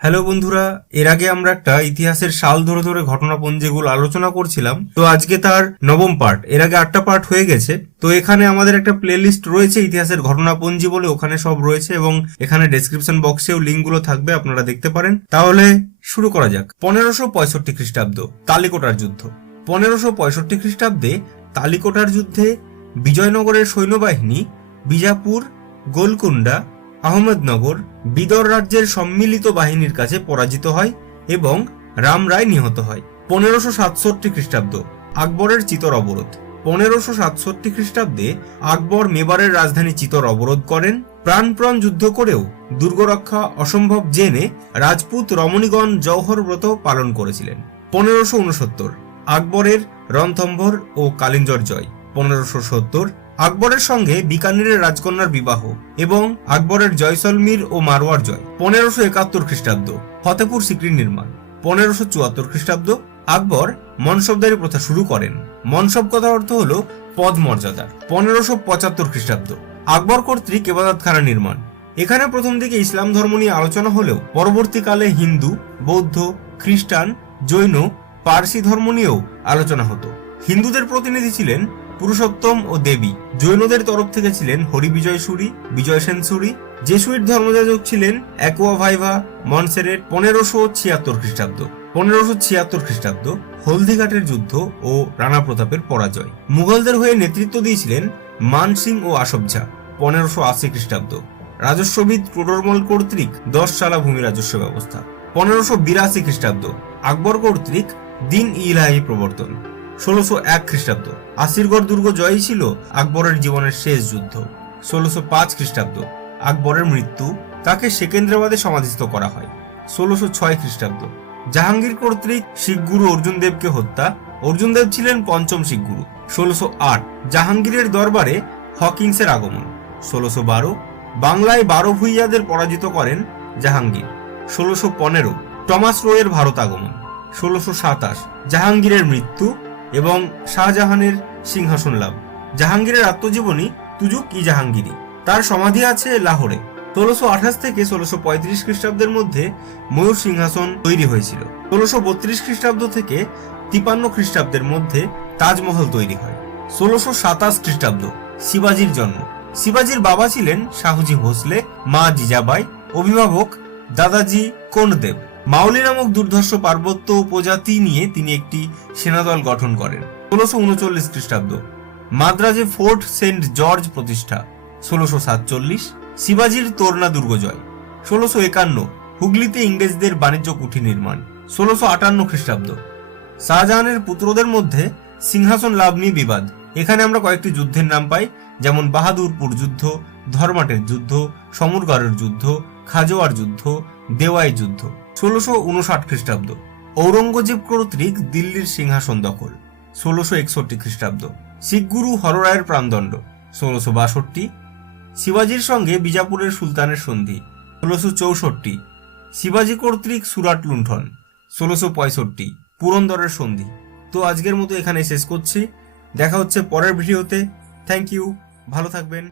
Hello বন্ধুরা, এর আগে আমরা একটা ইতিহাসের সাল ধরে ধরে ঘটনাপঞ্জিগুলো আলোচনা করছিলাম, তো আজকে তার নবম পার্ট এর আগে আটটা পার্ট হয়ে গেছে, তো এখানে আমাদের একটা প্লেলিস্ট রয়েছে ইতিহাসের ঘটনাপঞ্জি বলে, ওখানে সব রয়েছে এবং এখানে ডেসক্রিপশন বক্সেও লিঙ্কগুলো থাকবে, আপনারা দেখতে পারেন। তাহলে শুরু করা যাক। পনেরোশো পঁয়ষট্টি খ্রিস্টাব্দ, তালিকোটার যুদ্ধ। পনেরোশো পঁয়ষট্টি খ্রিস্টাব্দে তালিকোটার যুদ্ধে বিজয়নগরের সৈন্যবাহিনী, বিজাপুর গোলকুন্ডা আহমেদনগর বিদর রাজ্যের সম্মিলিত বাহিনীর কাছে পরাজিত হয় এবং রাম রায় নিহত হয়। পনেরোশো সাতষট্টি খ্রিস্টাব্দ, আকবরের চিতর অবরোধ। পনেরোশো সাতষট্টি খ্রিস্টাব্দে আকবর মেবারের রাজধানী চিতর অবরোধ করেন। প্রাণপ্রাণ যুদ্ধ করেও দুর্গরক্ষা অসম্ভব জেনে রাজপুত রমণীগণ জৌহর ব্রত পালন করেছিলেন। পনেরোশো উনসত্তর আকবরের রণথম্ভর ও কালিঞ্জর জয়। পনেরোশো সত্তর আকবরের সঙ্গে বিকানিরের রাজকন্যার বিবাহ এবং আকবরের জয়সলমীর ও মারওয়ার জয়, পনেরোশো একাত্তর খ্রিস্টাব্দ, ফতেপুর সিক্রির নির্মাণ, পনেরোশো চুয়াত্তর খ্রিস্টাব্দ, আকবর মনসবদারি প্রথা শুরু করেন। মনসব কথা অর্থ হল পদ মর্যাদা পনেরোশো পঁচাত্তর খ্রিস্টাব্দ, আকবর কর্তৃক কেবাদাত এবাদতখানা নির্মাণ। এখানে প্রথম দিকে ইসলাম ধর্ম নিয়ে আলোচনা হলেও পরবর্তীকালে হিন্দু, বৌদ্ধ, খ্রিস্টান, জৈন, পার্সি ধর্ম নিয়েও আলোচনা হতো। হিন্দুদের প্রতিনিধি ছিলেন পুরুষোত্তম ও দেবী। জৈনদের তরফ থেকে ছিলেন হরিবিজয় সুরি, বিজয় সেন সুরি। জেসুইট ধর্মযাজক ছিলেন অ্যাকোয়া ভাইভা মনসেরেট পনেরোশো ছিয়াত্তর খ্রিস্টাব্দ। পনেরোশো ছিয়াত্তর খ্রিস্টাব্দ, হলদিঘাটের যুদ্ধ ও রানা প্রতাপের পরাজয়। মুঘলদের হয়ে নেতৃত্ব দিয়েছিলেন মান সিং ও আসফ ঝা, পনেরোশো আশি খ্রিস্টাব্দ। রাজস্ববিদ টোডরমল কর্তৃক দশ সালা ভূমি রাজস্ব ব্যবস্থা। পনেরোশো বিরাশি খ্রিস্টাব্দ, আকবর কর্তৃক দিন ইলাহি প্রবর্তন। ষোলোশো এক খ্রিস্টাব্দ। আসিরগড় দুর্গ জয়ই ছিল আকবরের জীবনের শেষ যুদ্ধ। ষোলোশো পাঁচ খ্রিস্টাব্দ। আকবরের মৃত্যু তাকে সেকেন্দ্রাবাদে সমাধিস্থ করা হয়। ষোলোশো ছয় খ্রিস্টাব্দ। জাহাঙ্গীর কর্তৃক শিখগুরু অর্জুন দেবকে হত্যা। অর্জুন দেব ছিলেন পঞ্চম শিখগুরু। ষোলোশো আট জাহাঙ্গীরের দরবারে হকিংসের আগমন। ষোলোশো বারো বাংলায় বারো ভুইয়াদের পরাজিত করেন জাহাঙ্গীর। ষোলোশো পনেরো টমাস রোয়ের ভারত আগমন। ষোলোশো সাতাশ জাহাঙ্গীরের মৃত্যু এবং শাহজাহানের সিংহাসন লাভ। জাহাঙ্গীরের আত্মজীবনী তুজুক ই জাহাঙ্গীরি। তার সমাধি আছে লাহোরে। ষোলোশো আঠাশ থেকে ষোলোশো পঁয়ত্রিশ খ্রিস্টাব্দের মধ্যে ময়ূর সিংহাসন তৈরি হয়েছিল। ষোলোশো বত্রিশ খ্রিস্টাব্দ থেকে তিপান্ন খ্রিস্টাব্দের মধ্যে তাজমহল তৈরি হয়। ষোলোশো সাতাশ খ্রিস্টাব্দ, শিবাজির জন্ম। শিবাজির বাবা ছিলেন শাহুজি ভোসলে, মা জিজাবাই, অভিভাবক দাদাজি কোনদেব। মাউলি নামক দুর্ধর্ষ পার্বত্য উপজাতি নিয়ে তিনি একটি সেনাদল গঠন করেন। ষোলোশো উনচল্লিশ খ্রিস্টাব্দ। মাদ্রাজে ফোর্ট সেন্ট জর্জ প্রতিষ্ঠা। ষোলোশো সাতচল্লিশ, শিবাজির তোরনা দুর্গ জয় ষোলোশো একান্ন, হুগলিতে ইংরেজদের বাণিজ্য কুঠি নির্মাণ। ষোলোশো আটান্ন খ্রিস্টাব্দ। শাহজাহানের পুত্রদের মধ্যে সিংহাসন লাভ নিয়ে বিবাদ। এখানে আমরা কয়েকটি যুদ্ধের নাম পাই, যেমন বাহাদুরপুর যুদ্ধ, ধর্মাটের যুদ্ধ, সমরগড়ের যুদ্ধ, খাজোয়ার যুদ্ধ, দেওয়াই যুদ্ধ। ষোলোশো উনষাট খ্রিস্টাব্দ। ঔরঙ্গজেব কর্তৃক দিল্লির সিংহাসন দখল, ষোলোশো একষট্টি খ্রিস্টাব্দ। শিখগুরু হররায়ের প্রাণদণ্ড, ষোলোশো বাষট্টি। শিবাজির সঙ্গে বিজাপুরের সুলতানের সন্ধি, ষোলোশো চৌষট্টি। শিবাজি কর্তৃক সুরাট লুণ্ঠন, ষোলোশো পঁয়ষট্টি। পুরন্দরের সন্ধি। তো আজকের মতো এখানে শেষ করছি। দেখা হচ্ছে পরের ভিডিওতে। Thank you. ভালো থাকবেন।